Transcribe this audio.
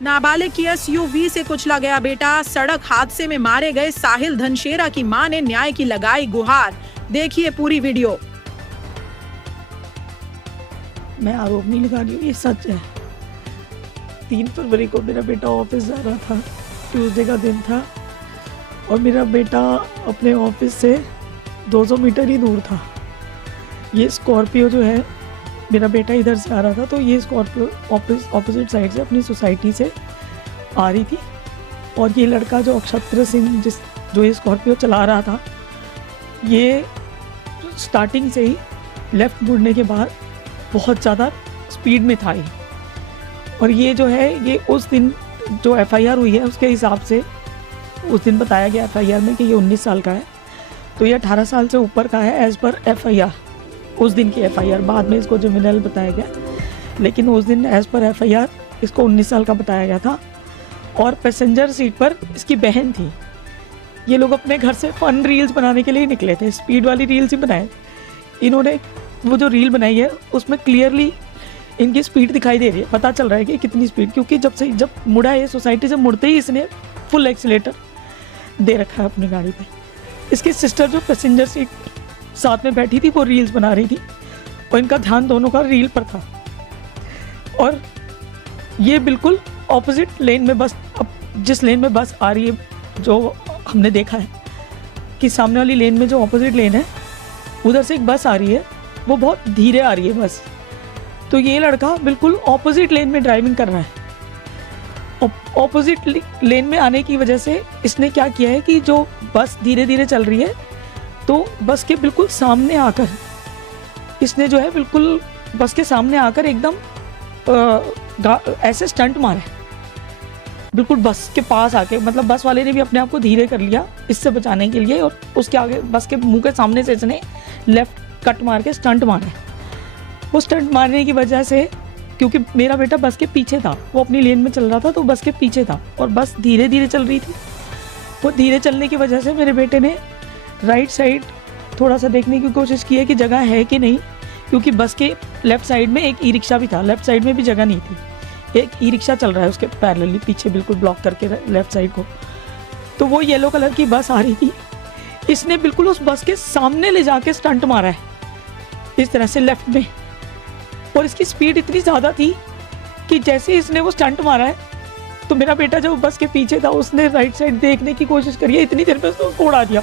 नाबालिग की एसयूवी से कुचला गया बेटा, सड़क हादसे में मारे गए साहिल धनशेरा की मां ने न्याय की लगाई गुहार। देखिए पूरी वीडियो। मैं आरोप नहीं लगा रही हूँ, ये सच है। 3 फरवरी को मेरा बेटा ऑफिस जा रहा था, ट्यूसडे का दिन था, और मेरा बेटा अपने ऑफिस से 200 मीटर ही दूर था। ये स्कॉर्पियो जो है, मेरा बेटा इधर से आ रहा था, तो ये स्कॉर्पियो ऑपोजिट साइड से अपनी सोसाइटी से आ रही थी, और ये लड़का जो अक्षत्र सिंह जो ये स्कॉर्पियो चला रहा था, ये स्टार्टिंग से ही लेफ़्ट मुड़ने के बाद बहुत ज़्यादा स्पीड में था ये। और ये जो है, ये उस दिन जो एफआईआर हुई है उसके हिसाब से उस दिन बताया गया एफआईआर में कि ये 19 साल का है, तो ये 18 साल से ऊपर का है एज़ पर एफआईआर। उस दिन की एफआईआर, बाद में इसको जुवेनाइल बताया गया, लेकिन उस दिन एज़ पर एफआईआर इसको 19 साल का बताया गया था। और पैसेंजर सीट पर इसकी बहन थी। ये लोग अपने घर से फन रील्स बनाने के लिए निकले थे, स्पीड वाली रील्स ही बनाए इन्होंने। वो जो रील बनाई है उसमें क्लियरली इनकी स्पीड दिखाई दे रही है, पता चल रहा है कि कितनी स्पीड, क्योंकि जब मुड़ा है सोसाइटी से, मुड़ते ही इसने फुल एक्सीलेटर दे रखा है अपनी गाड़ी पे। इसकी सिस्टर जो पैसेंजर सीट साथ में बैठी थी वो रील्स बना रही थी, और इनका ध्यान दोनों का रील पर था। और ये बिल्कुल ऑपोजिट लेन में बस, अब जिस लेन में बस आ रही है, जो हमने देखा है कि सामने वाली लेन में जो ऑपोजिट लेन है उधर से एक बस आ रही है, वो बहुत धीरे आ रही है बस। तो ये लड़का बिल्कुल ऑपोजिट लेन में ड्राइविंग कर रहा है। ऑपोजिट लेन में आने की वजह से इसने क्या किया है कि जो बस धीरे धीरे चल रही है, तो बस के बिल्कुल सामने आकर इसने जो है, बिल्कुल बस के सामने आकर एकदम ऐसे स्टंट मारे, बिल्कुल बस के पास आके। मतलब बस वाले ने भी अपने आप को धीरे कर लिया इससे बचाने के लिए, और उसके आगे बस के मुंह के सामने से इसने लेफ्ट कट मार के स्टंट मारे। वो स्टंट मारने की वजह से, क्योंकि मेरा बेटा बस के पीछे था, वो अपनी लेन में चल रहा था, तो बस के पीछे था और बस धीरे धीरे चल रही थी। वो धीरे चलने की वजह से मेरे बेटे ने राइट साइड थोड़ा सा देखने की कोशिश की है कि जगह है कि नहीं, क्योंकि बस के लेफ्ट साइड में एक ई रिक्शा भी था, लेफ्ट साइड में भी जगह नहीं थी। एक ई रिक्शा चल रहा है उसके पैरेलली पीछे, बिल्कुल ब्लॉक करके लेफ्ट साइड को। तो वो येलो कलर की बस आ रही थी, इसने बिल्कुल उस बस के सामने ले जाके स्टंट मारा है इस तरह से लेफ्ट में। और इसकी स्पीड इतनी ज़्यादा थी कि जैसे इसने वो स्टंट मारा है, तो मेरा बेटा जो बस के पीछे था उसने राइट साइड देखने की कोशिश करी है, इतनी देर में उसको उड़ा दिया।